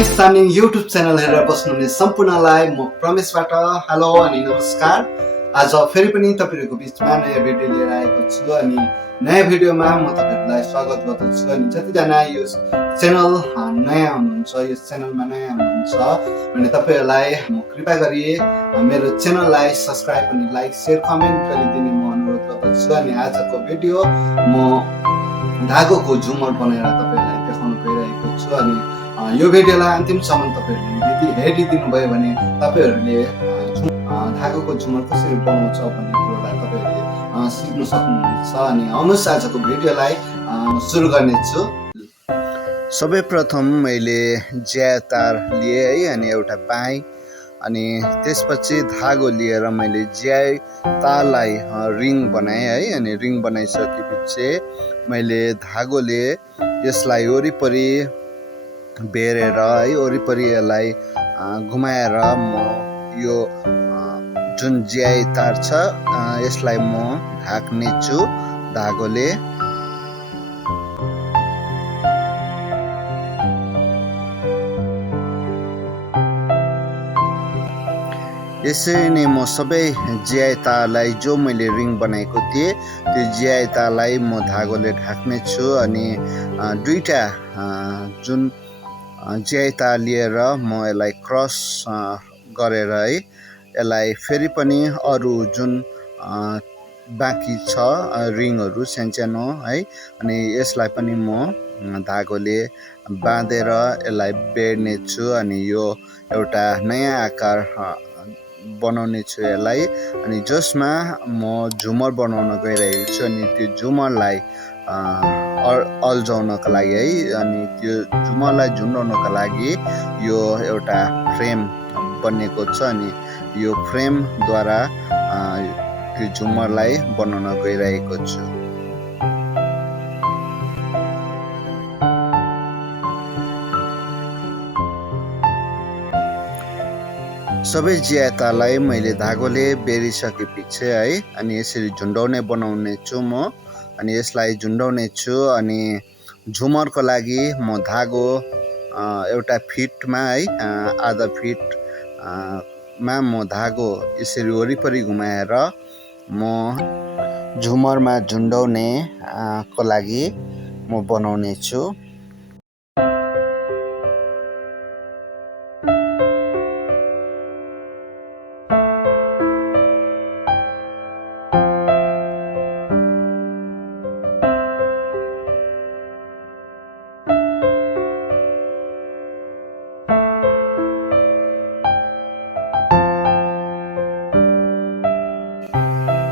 प्रमेश सानी YouTube channel हेरेर बस्नुहुने सम्पूर्णलाई म प्रमेशबाट हेलो अनि नमस्कार। आज फेरि पनि तपाईहरुको बीचमा नयाँ भिडियो लिएर आएको छु अनि नयाँ भिडियोमा म तपाईहरुलाई स्वागत गर्दछु। अनि जतिजना यो च्यानल नयाँ हुनुहुन्छ, यो च्यानलमा नयाँ हुनुहुन्छ भने तपाईहरुलाई म कृपया गरी मेरो च्यानललाई सब्स्क्राइब अनि लाइक शेयर कमेन्ट गरिदिने म अनुरोध गर्दछु। अनि आजको भिडियो म धागोको झुमर बनाएर तपाईहरुलाई देखाउन गइरहेको छु। अनि यो भिडियोलाई अन्तिमसम्म तपाईहरुले हेरिदिनु भयो भने तपाईहरुले धागोको झुमर कसरी बनाउँछ भन्ने कुरालाई तपाईहरुले सिक्न सक्नुहुनेछ। अनि आउनुहोस् आजको भिडियोलाई सुरु गर्नेछु। सर्वप्रथम मैले ज्या तार लिए है, अनि एउटा बाएँ अनि त्यसपछि धागो लिएर मैले ज्या तारलाई रिङ बनाएँ है। अनि रिङ बनाइसकेपछि मैले धागोले यसलाई वरिपरि बेरेर है, वरिपरि यसलाई घुमाएर म यो जुन ज्या तार छ यसलाई म ढाक्ने छु धागोले। यसरी नै म सबै ज्या तारलाई जो मैले रिङ बनाएको थिएँ त्यो ज्या तारलाई म धागोले ढाक्ने छु। अनि दुईटा जुन ज्या तार लिएर म यसलाई क्रस गरेर है, यसलाई फेरि पनि अरू जुन बाँकी छ रिङहरू सानो है, अनि यसलाई पनि म धागोले बाँधेर यसलाई बेर्ने छु। अनि यो एउटा नयाँ आकार बनाउने छु यसलाई, अनि जसमा म झुमर बनाउन गइरहेको छु। अनि त्यो झुमरलाई अल्झाउनको लागि है, अनि त्यो झुमरलाई झुन्डाउनको लागि यो एउटा फ्रेम बनेको छ। अनि यो फ्रेमद्वारा त्यो झुमरलाई बनाउन गइरहेको छु। सबै ज्या तारलाई मैले धागोले बेरिसकेपछि है, अनि यसरी झुन्डाउने बनाउने छु म। अनि यसलाई झुन्डाउने छु। अनि झुमरको लागि म धागो एउटा फिटमा है, आधा फिट मा म धागो यसरी वरिपरि घुमाएर म झुमरमा झुन्डाउने को लागि म बनाउने छु।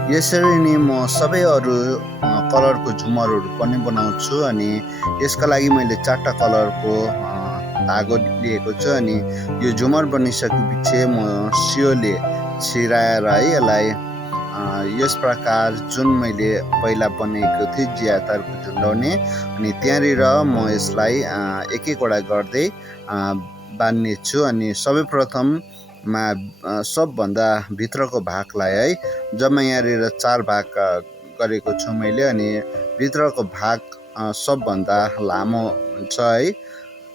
यसरी नै म सबै अरू कलरको झुमरहरू पनि बनाउँछु। अनि यसका लागि मैले 4टा कलरको धागो लिएको छु। अनि यो झुमर बनिसकेपछि म सियोले छिराएर है यसलाई यस प्रकार जुन मैले पहिला बनाएको थिएँ ज्या तारको झुन्डाउने, अनि त्यहाँनिर म यसलाई एक एकवटा गर्दै बान्ने छु। अनि सर्वप्रथम सबभन्दा भित्रको भागलाई है, जम्मा यहाँनिर 4 भाग गरेको छु मैले। अनि भित्रको भाग सबभन्दा लामो हुन्छ है,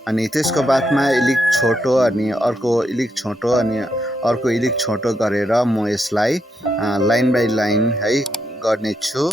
अनि त्यसको बादमा अलिक छोटो, अनि अर्को अलिक छोटो, अनि अर्को अलिक छोटो गरेर म यसलाई लाइन बाई लाइन है गर्ने छु।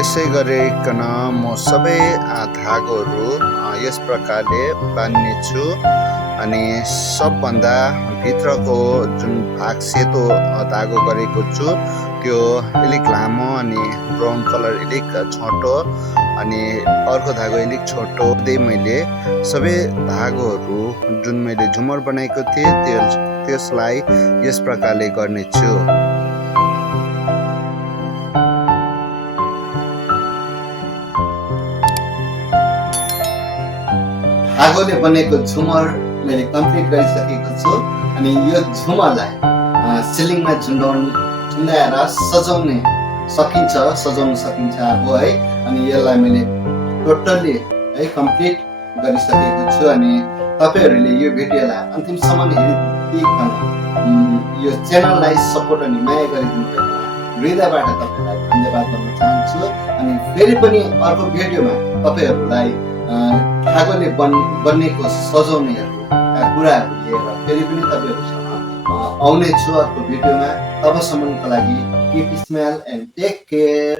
यसै गरिकन म सबै धागोहरू यस प्रकारले बान्नेछु अनि सबभन्दा भित्रको जुन भाग सेतो धागो गरेको छु त्यो अलिक लामो अनि ब्राउन कलर अलिक छोटो अनि अर्को धागो अलिक छोटो मैले सबै धागोहरू जुन मैले झुमर बनाएको थिएँ त्यसलाई यस प्रकारले गर्नेछु। धागोले बनेको झुमर मैले कम्प्लिट गरिसकेको छु अनि यो झुमरलाई सिलिङमा झुन्डाएर सजाउन सकिन्छ अब है। अनि यसलाई मैले टोटल्ली है कम्प्लिट गरिसकेको छु अनि तपाईहरूले यो भिडियोलाई अन्तिमसम्म हेरिदिकन यो च्यानललाई सपोर्ट अनि माया गरिदिनु भएकोमा हृदयबाट तपाईलाई धन्यवाद गर्न चाहन्छु। अनि फेरि पनि अर्को भिडियोमा तपाईहरूलाई धागोले बनेको सजाउनेहरूका कुराहरू लिएर फेरि पनि तपाईहरूसँग आउनेछु अर्को भिडियोमा। तबसम्मको लागि keep smile and take care.